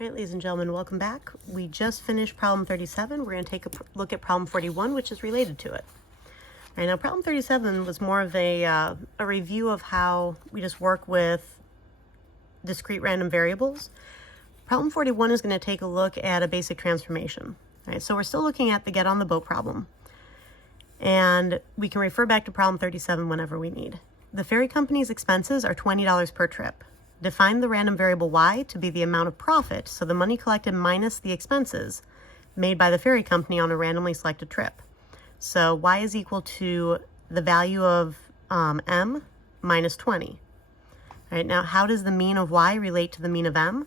All right, ladies and gentlemen, welcome back. We just finished problem 37. We're going to take a look at problem 41, which is related to it. All right, now problem 37 was more of a review of how we just work with discrete random variables. Problem 41 is going to take a look at a basic transformation. All right, so we're still looking at the get on the boat problem. And we can refer back to problem 37 whenever we need. The ferry company's expenses are $20 per trip. Define the random variable y to be the amount of profit, so the money collected minus the expenses made by the ferry company on a randomly selected trip. So y is equal to the value of m minus 20. All right, now how does the mean of y relate to the mean of m?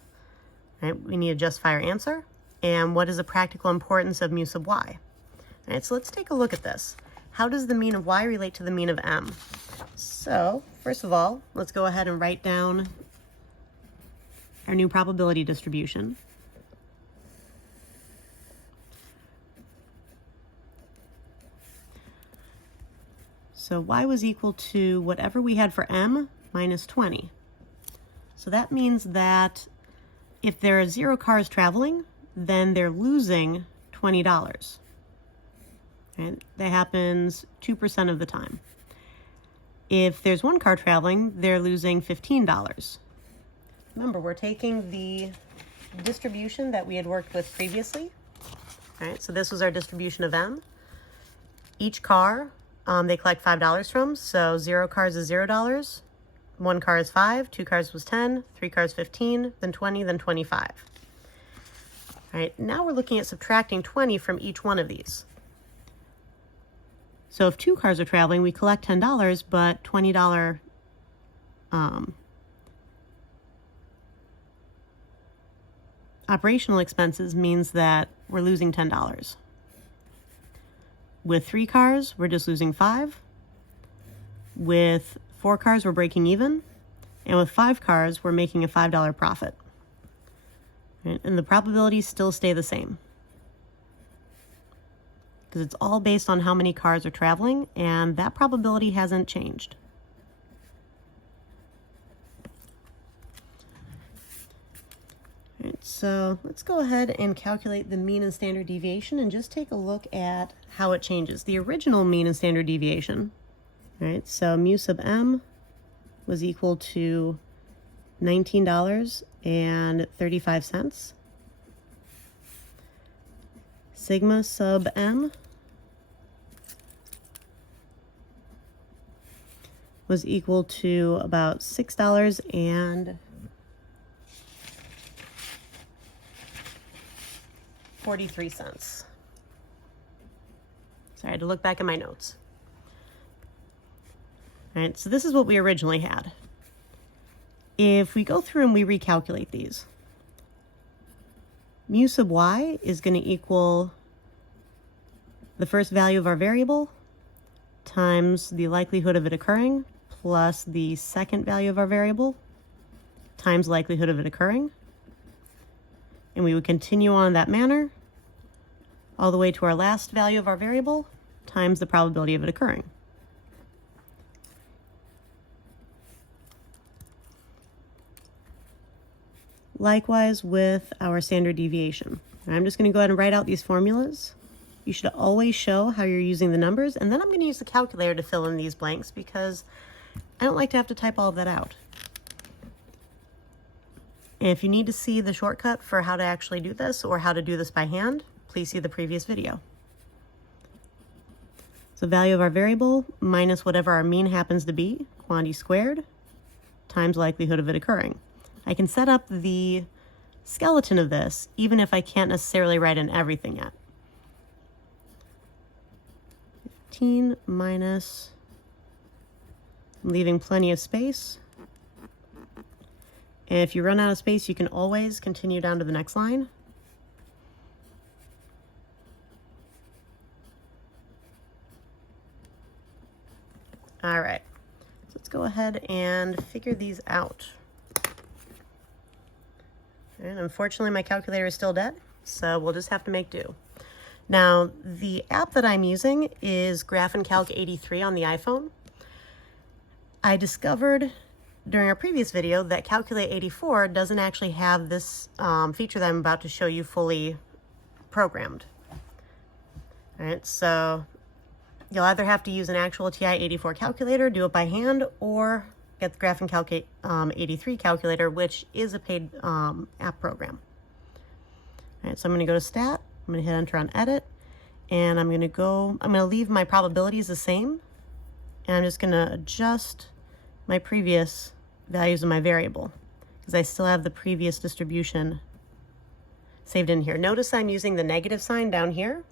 All right, we need to justify our answer. And what is the practical importance of mu sub y? All right, so let's take a look at this. How does the mean of y relate to the mean of m? So first of all, let's go ahead and write down our new probability distribution. So y was equal to whatever we had for m minus 20. So that means that if there are 0 cars traveling, then they're losing $20. Right? That happens 2% of the time. If there's 1 car traveling, they're losing $15. Remember, we're taking the distribution that we had worked with previously. All right, so this was our distribution of m. Each car they collect $5 from, so 0 cars is $0. 1 car is 5, 2 cars was 10, 3 cars 15, then 20, then 25. All right, now we're looking at subtracting 20 from each one of these. So if 2 cars are traveling, we collect $10, but $20 operational expenses means that we're losing $10. With 3 cars, we're just losing 5. With 4 cars, we're breaking even. And with 5 cars, we're making a $5 profit. Right? And the probabilities still stay the same, because it's all based on how many cars are traveling, and that probability hasn't changed. All right, so let's go ahead and calculate the mean and standard deviation and just take a look at how it changes. The original mean and standard deviation, right? So mu sub m was equal to $19.35. Sigma sub m was equal to about $6.43. Sorry, I had to look back at my notes. All right, so this is what we originally had. If we go through and we recalculate these, mu sub y is going to equal the first value of our variable times the likelihood of it occurring plus the second value of our variable times likelihood of it occurring. And we would continue on in that manner all the way to our last value of our variable times the probability of it occurring. Likewise with our standard deviation. I'm just going to go ahead and write out these formulas. You should always show how you're using the numbers, and then I'm going to use the calculator to fill in these blanks because I don't like to have to type all of that out. And if you need to see the shortcut for how to actually do this or how to do this by hand, please see the previous video. So value of our variable minus whatever our mean happens to be, quantity squared, times likelihood of it occurring. I can set up the skeleton of this even if I can't necessarily write in everything yet. 15 minus, I'm leaving plenty of space. And if you run out of space, you can always continue down to the next line. All right, so let's go ahead and figure these out. And unfortunately, my calculator is still dead, so we'll just have to make do. Now, the app that I'm using is Graph and Calc 83 on the iPhone. I discovered during our previous video that Calculate 84 doesn't actually have this feature that I'm about to show you fully programmed. All right, so you'll either have to use an actual TI-84 calculator, do it by hand, or get the Graphing Calculate 83 calculator, which is a paid app program. All right, so I'm going to go to Stat, I'm going to hit Enter on Edit, and I'm going to leave my probabilities the same, and I'm just going to adjust my previous values of my variable, because I still have the previous distribution saved in here. Notice I'm using the negative sign down here.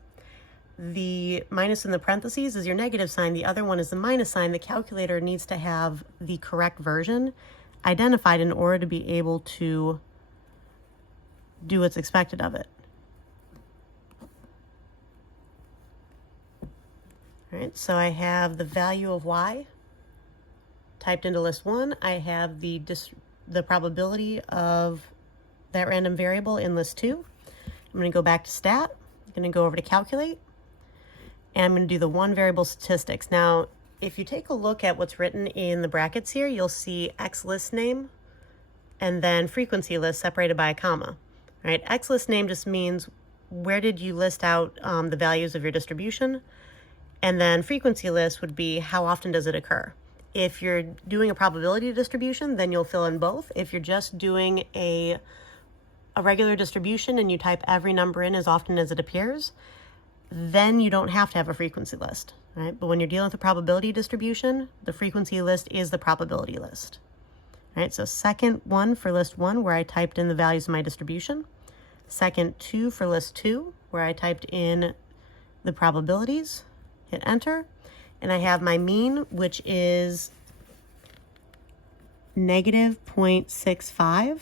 The minus in the parentheses is your negative sign. The other one is the minus sign. The calculator needs to have the correct version identified in order to be able to do what's expected of it. All right, so I have the value of y typed into list 1. I have the probability of that random variable in list 2. I'm going to go back to Stat. I'm going to go over to Calculate. And I'm going to do the one variable statistics. Now, if you take a look at what's written in the brackets here, you'll see X list name and then frequency list separated by a comma. All right, X list name just means where did you list out the values of your distribution, and then frequency list would be how often does it occur. If you're doing a probability distribution, then you'll fill in both. If you're just doing a regular distribution and you type every number in as often as it appears, then you don't have to have a frequency list, right? But when you're dealing with a probability distribution, the frequency list is the probability list. All right, so second one for list 1, where I typed in the values of my distribution. Second 2 for list 2, where I typed in the probabilities, hit enter, and I have my mean, which is negative 0.65.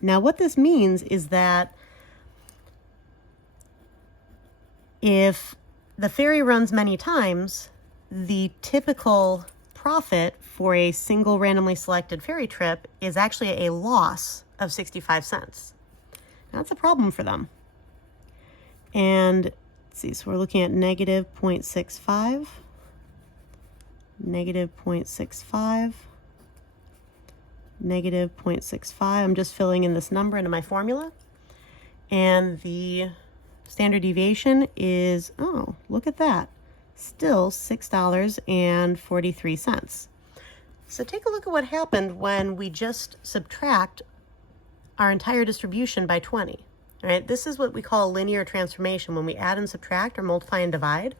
Now what this means is that if the ferry runs many times, the typical profit for a single randomly selected ferry trip is actually a loss of 65 cents. That's a problem for them. And let's see, so we're looking at negative 0.65, negative 0.65, negative 0.65. I'm just filling in this number into my formula. And the standard deviation is, oh, look at that, still $6.43. So take a look at what happened when we just subtract our entire distribution by 20. All right, this is what we call a linear transformation, when we add and subtract or multiply and divide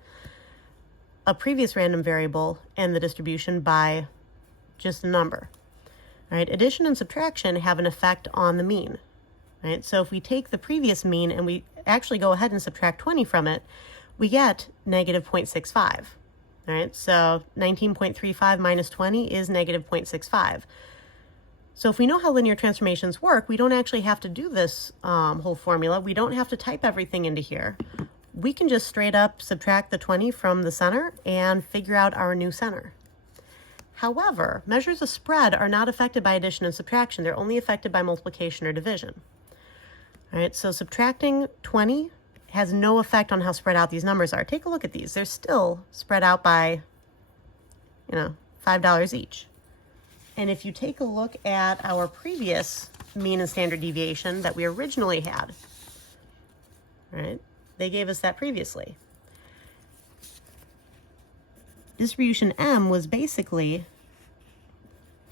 a previous random variable and the distribution by just a number. All right, addition and subtraction have an effect on the mean. Right? So if we take the previous mean and we actually go ahead and subtract 20 from it, we get negative 0.65. All right, so 19.35 minus 20 is negative 0.65. So if we know how linear transformations work, we don't actually have to do this whole formula. We don't have to type everything into here. We can just straight up subtract the 20 from the center and figure out our new center. However, measures of spread are not affected by addition and subtraction. They're only affected by multiplication or division. All right, so subtracting 20 has no effect on how spread out these numbers are. Take a look at these. They're still spread out by, $5 each. And if you take a look at our previous mean and standard deviation that we originally had, right, they gave us that previously. Distribution M was basically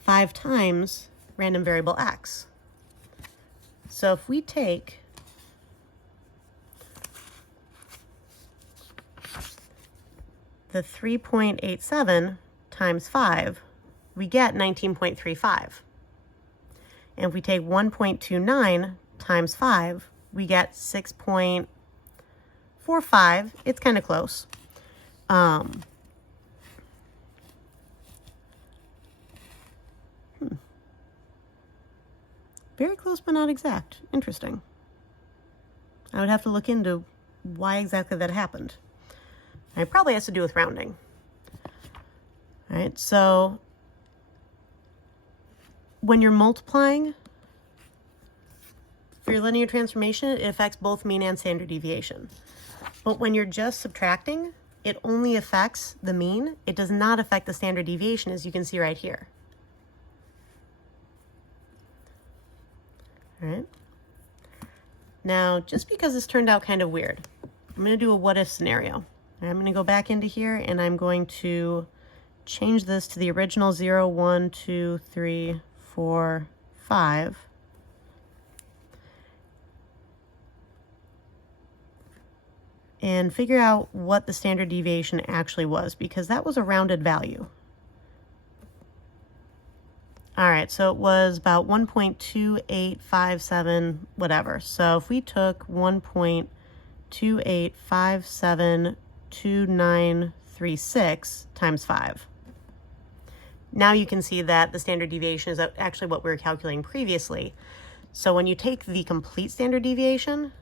5 times random variable X. So if we take the 3.87 times 5, we get 19.35. And if we take 1.29 times 5, we get 6.45. It's kind of close. Very close, but not exact. Interesting. I would have to look into why exactly that happened. It probably has to do with rounding. All right, so when you're multiplying for your linear transformation, it affects both mean and standard deviation. But when you're just subtracting, it only affects the mean. It does not affect the standard deviation, as you can see right here. All right. Now, just because this turned out kind of weird, I'm going to do a what if scenario. And I'm going to go back into here and I'm going to change this to the original 0, 1, 2, 3, 4, 5. And figure out what the standard deviation actually was, because that was a rounded value. All right, so it was about 1.2857, whatever. So if we took 1.28572936 times 5, now you can see that the standard deviation is actually what we were calculating previously. So when you take the complete standard deviation,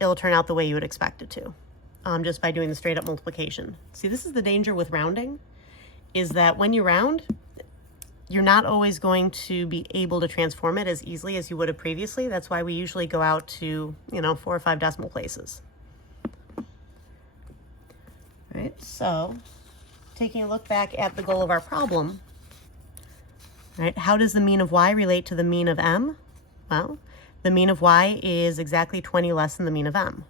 it'll turn out the way you would expect it to, just by doing the straight up multiplication. See, this is the danger with rounding, is that when you round, you're not always going to be able to transform it as easily as you would have previously. That's why we usually go out to, 4 or 5 decimal places. All right, so taking a look back at the goal of our problem, right, how does the mean of y relate to the mean of m? Well, the mean of y is exactly 20 less than the mean of m.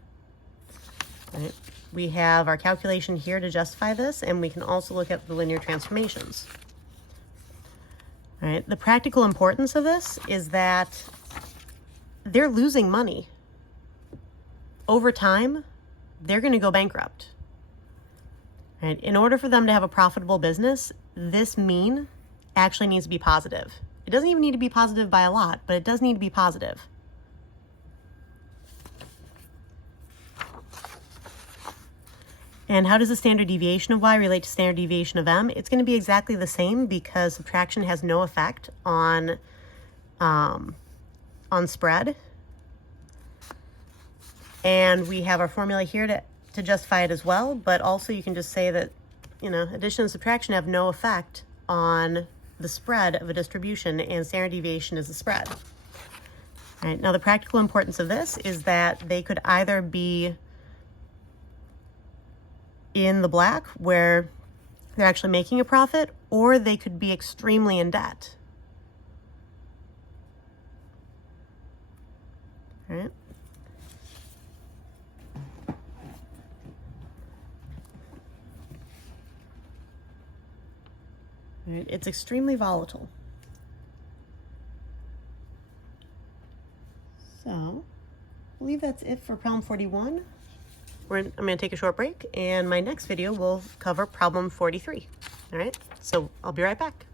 Right? We have our calculation here to justify this, and we can also look at the linear transformations. All right? The practical importance of this is that they're losing money. Over time, they're going to go bankrupt. Right? In order for them to have a profitable business, this mean actually needs to be positive. It doesn't even need to be positive by a lot, but it does need to be positive. And how does the standard deviation of y relate to standard deviation of m? It's going to be exactly the same, because subtraction has no effect on spread. And we have our formula here to justify it as well, but also you can just say that, addition and subtraction have no effect on the spread of a distribution, and standard deviation is the spread. All right, now the practical importance of this is that they could either be in the black, where they're actually making a profit, or they could be extremely in debt. All right. All right, it's extremely volatile. So I believe that's it for problem 41. I'm going to take a short break, and my next video will cover problem 43. All right, so I'll be right back.